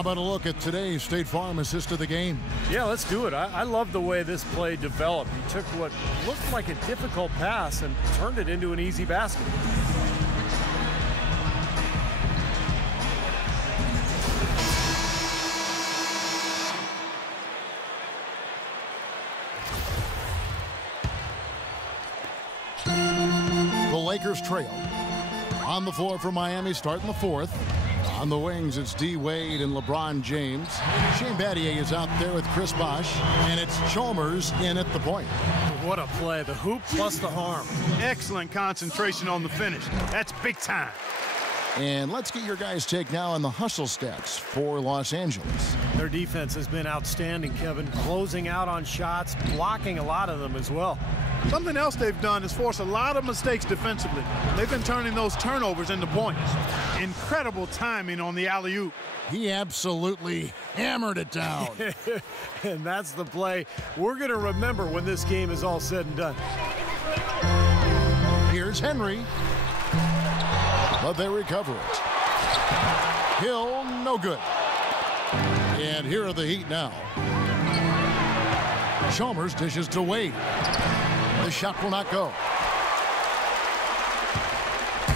How about a look at today's State Farm assist of the game? Yeah, let's do it. I love the way this play developed. He took what looked like a difficult pass and turned it into an easy basket. The Lakers trail. On the floor for Miami, starting the fourth. On the wings, it's D. Wade and LeBron James. Shane Battier is out there with Chris Bosh, and it's Chalmers in at the point. What a play. The hoop plus the harm. Excellent concentration on the finish. That's big time. And let's get your guys' take now on the hustle stats for Los Angeles. Their defense has been outstanding, Kevin. Closing out on shots, blocking a lot of them as well. Something else they've done is force a lot of mistakes defensively. They've been turning those turnovers into points. Incredible timing on the alley-oop. He absolutely hammered it down. And that's the play we're going to remember when this game is all said and done. Here's Henry. But they recover it. Hill, no good. And here are the Heat now. Chalmers dishes to Wade. The shot will not go.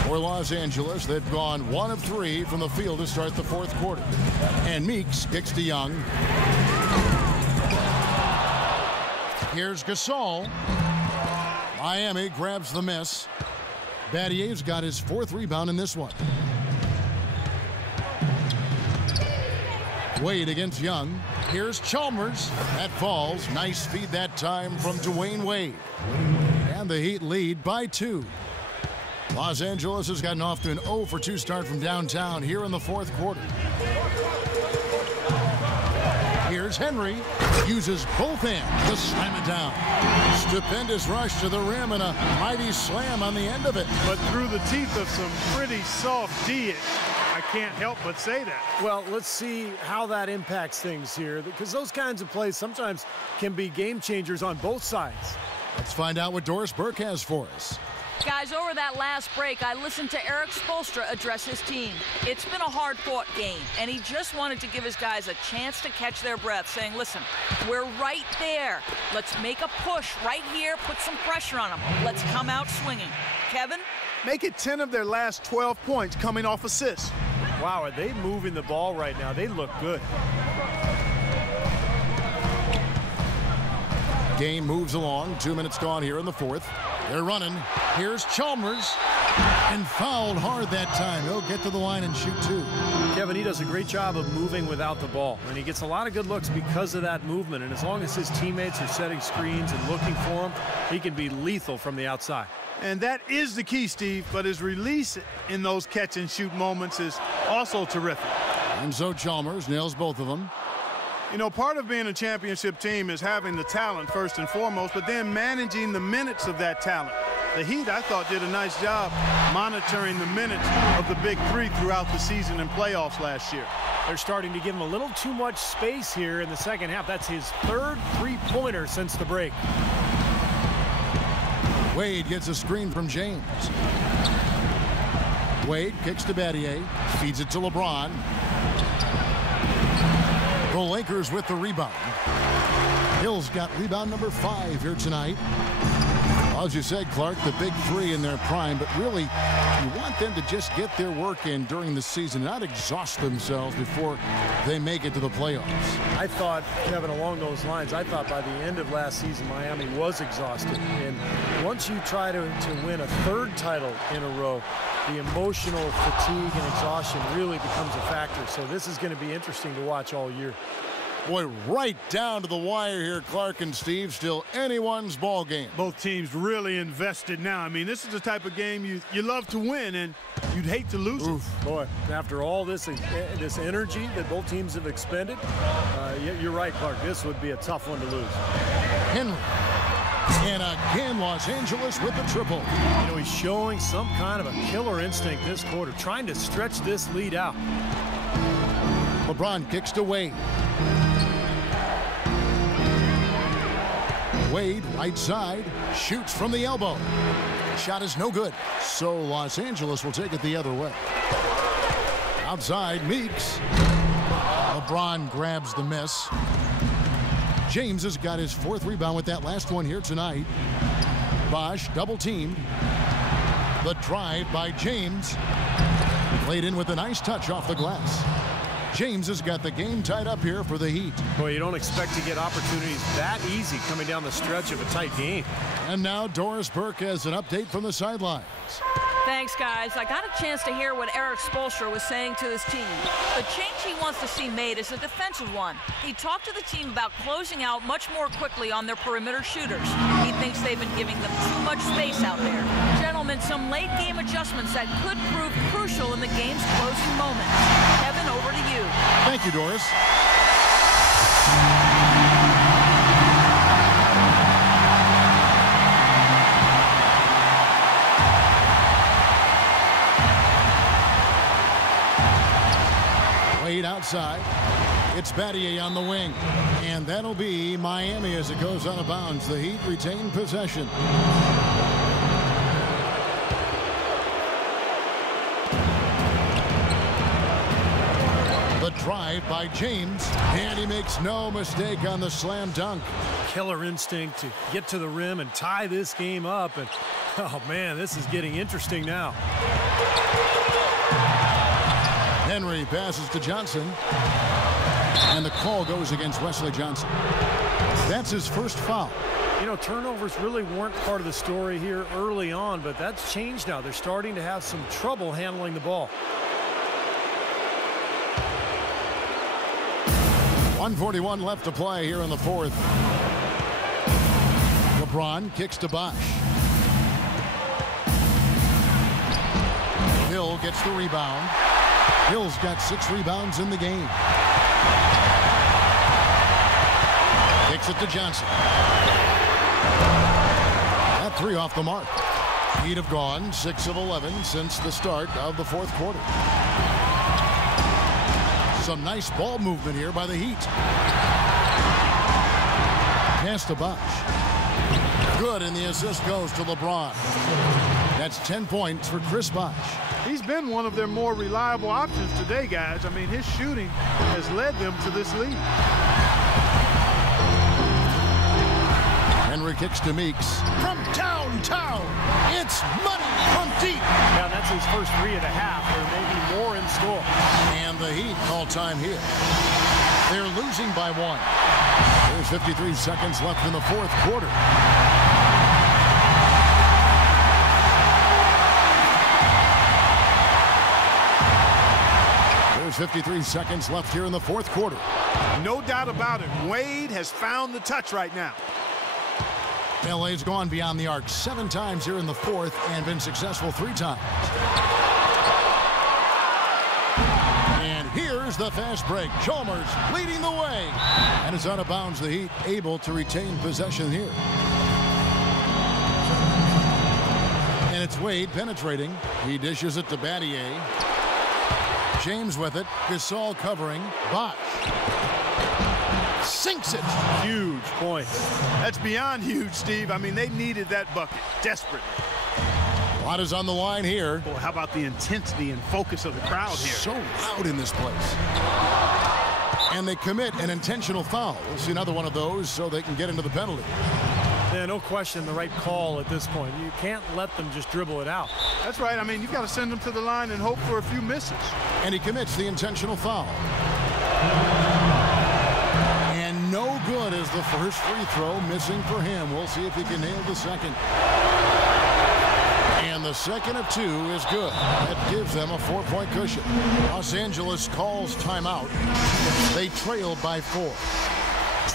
For Los Angeles, they've gone 1 of 3 from the field to start the fourth quarter. And Meeks kicks to Young. Here's Gasol. Miami grabs the miss. Battier's got his 4th rebound in this one. Wade against Young. Here's Chalmers. That falls. Nice feed that time from Dwayne Wade. And the Heat lead by 2. Los Angeles has gotten off to an 0 for 2 start from downtown here in the fourth quarter. Here's Henry. Uses both hands to slam it down. Stupendous rush to the rim and a mighty slam on the end of it. But through the teeth of some pretty soft D, I can't help but say that. Well, let's see how that impacts things here, because those kinds of plays sometimes can be game changers on both sides. Let's find out what Doris Burke has for us. Guys, over that last break, I listened to Eric Spoelstra address his team. It's been a hard-fought game, and he just wanted to give his guys a chance to catch their breath, saying, listen, we're right there. Let's make a push right here, put some pressure on them. Let's come out swinging. Kevin? Make it 10 of their last 12 points coming off assists. Wow, are they moving the ball right now? They look good. Game moves along. 2 minutes gone here in the fourth. They're running. Here's Chalmers. And fouled hard that time. He'll get to the line and shoot 2. Kevin, he does a great job of moving without the ball. And he gets a lot of good looks because of that movement. And as long as his teammates are setting screens and looking for him, he can be lethal from the outside. And that is the key, Steve. But his release in those catch-and-shoot moments is also terrific. And so Chalmers nails both of them. You know, part of being a championship team is having the talent first and foremost, but then managing the minutes of that talent. The Heat, I thought, did a nice job monitoring the minutes of the big 3 throughout the season and playoffs last year. They're starting to give him a little too much space here in the second half. That's his 3rd three-pointer since the break. Wade gets a screen from James. Wade kicks to Battier, feeds it to LeBron. The Lakers with the rebound. Hill's got rebound number 5 here tonight. Well, as you said, Clark, the big 3 in their prime, but really you want them to just get their work in during the season, not exhaust themselves before they make it to the playoffs. I thought, Kevin, along those lines, I thought by the end of last season, Miami was exhausted. And once you try to win a 3rd title in a row, the emotional fatigue and exhaustion really becomes a factor. So this is going to be interesting to watch all year. Boy, right down to the wire here, Clark and Steve. Still anyone's ball game. Both teams really invested now. I mean, this is the type of game you love to win, and you'd hate to lose it. Boy, after all this energy that both teams have expended, you're right, Clark. This would be a tough one to lose. Henry. And again, Los Angeles with the triple. You know, he's showing some kind of a killer instinct this quarter, trying to stretch this lead out. LeBron kicks to Wade. Wade, right side, shoots from the elbow. Shot is no good. So Los Angeles will take it the other way. Outside, Meeks. LeBron grabs the miss. James has got his 4th rebound with that last one here tonight. Bosch double teamed. The drive by James. Played in with a nice touch off the glass. James has got the game tied up here for the Heat. Boy, you don't expect to get opportunities that easy coming down the stretch of a tight game. And now Doris Burke has an update from the sidelines. Thanks, guys. I got a chance to hear what Erik Spoelstra was saying to his team. The change he wants to see made is a defensive one. He talked to the team about closing out much more quickly on their perimeter shooters. He thinks they've been giving them too much space out there. Gentlemen, some late-game adjustments that could prove crucial in the game's closing moments. Kevin, over to you. Thank you, Doris. Wade outside. It's Battier on the wing. And that'll be Miami as it goes out of bounds. The Heat retain possession. The drive by James, and he makes no mistake on the slam dunk. Killer instinct to get to the rim and tie this game up. And oh man, this is getting interesting now. Henry passes to Johnson, and the call goes against Wesley Johnson. That's his first foul. You know, turnovers really weren't part of the story here early on, but that's changed now. They're starting to have some trouble handling the ball. 1:41 left to play here in the 4th. LeBron kicks to Bosch. Hill gets the rebound. Hill's got 6 rebounds in the game. Kicks it to Johnson. That 3 off the mark. Heat have gone 6 of 11 since the start of the 4th quarter. Some nice ball movement here by the Heat. Pass to Bosch. Good, and the assist goes to LeBron. That's 10 points for Chris Bosch. He's been one of their more reliable options today, guys. I mean, his shooting has led them to this lead. Henry kicks to Meeks. From downtown, it's money from deep. Yeah, that's his first 3 of the half. There may be more in store. And the Heat call time here. They're losing by 1. There's 53 seconds left in the 4th quarter. There's 53 seconds left here in the 4th quarter. No doubt about it. Wade has found the touch right now. LA's gone beyond the arc 7 times here in the 4th and been successful 3 times. And here's the fast break. Chalmers leading the way. And it's out of bounds. The Heat able to retain possession here. And it's Wade penetrating. He dishes it to Battier. James with it. Gasol covering. Bosch sinks it. Huge point. That's beyond huge, Steve. I mean, they needed that bucket desperately. A lot is on the line here. Well, how about the intensity and focus of the crowd here? So loud in this place. And they commit an intentional foul. We'll see another one of those so they can get into the penalty. Yeah, no question the right call at this point. You can't let them just dribble it out. That's right. I mean, you've got to send them to the line and hope for a few misses. And he commits the intentional foul. And no good is the first free throw, missing for him. We'll see if he can nail the second. And the second of 2 is good. That gives them a 4-point cushion. Los Angeles calls timeout. They trail by 4.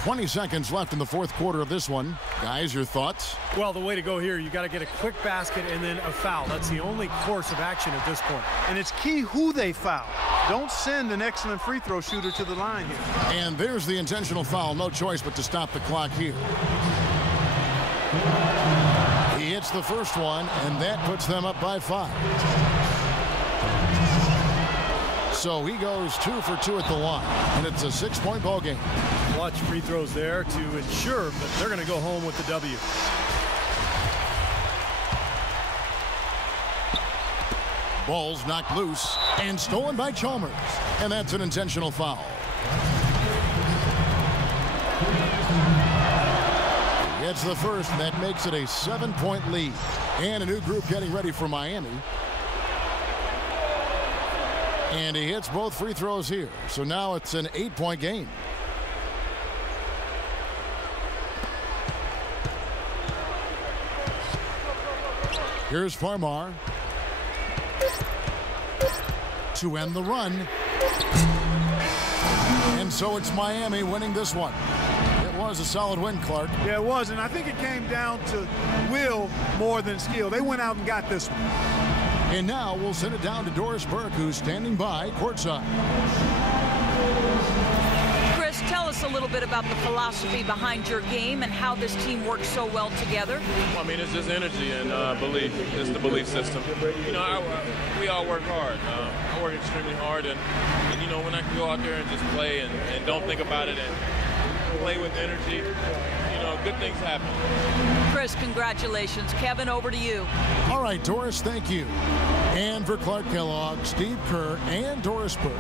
20 seconds left in the 4th quarter of this one. Guys, your thoughts? Well, the way to go here, you got to get a quick basket and then a foul. That's the only course of action at this point. And it's key who they foul. Don't send an excellent free throw shooter to the line here. And there's the intentional foul. No choice but to stop the clock here. He hits the first one, and that puts them up by 5. So he goes 2 for 2 at the line, and it's a 6-point ball game. Clutch free throws there to ensure that they're going to go home with the W. Ball's knocked loose and stolen by Chalmers, and that's an intentional foul. Gets the first, and that makes it a 7-point lead. And a new group getting ready for Miami. And he hits both free throws here. So now it's an 8-point game. Here's Farmar to end the run. And so it's Miami winning this one. It was a solid win, Clark. Yeah, it was, and I think it came down to will more than skill. They went out and got this one. And now we'll send it down to Doris Burke, who's standing by courtside. Chris, tell us a little bit about the philosophy behind your game and how this team works so well together. I mean, it's just energy and belief. It's the belief system. You know, we all work hard. I work extremely hard, and you know, when I can go out there and just play and don't think about it and play with energy, you know, good things happen. Chris, congratulations. Kevin, over to you. All right, Doris, thank you. And for Clark Kellogg, Steve Kerr, and Doris Burke,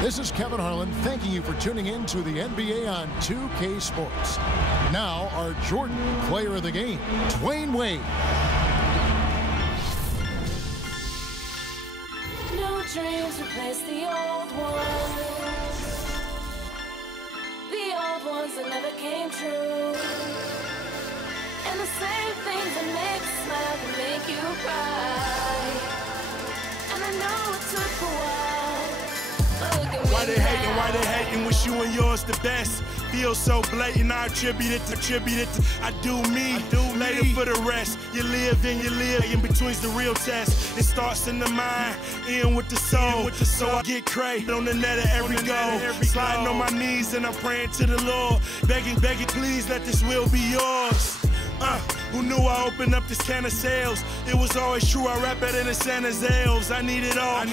this is Kevin Harlan thanking you for tuning in to the NBA on 2K Sports. Now, our Jordan Player of the Game, Dwayne Wade. New dreams replace the old ones. The old ones that never came true. And the same things that make you smile can make you cry. And I know it took a while, but look at me. Why they hating, wish you and yours the best. Feel so blatant, I attribute it to I do me, later for the rest. You live and you live, in between's the real test. It starts in the mind, end with the soul. So I get crazy on the net at every goal. Sliding on my knees and I'm praying to the Lord. Begging, please let this will be yours. Who knew I opened up this can of sales? It was always true, I rap better than Santa's elves. I need it all.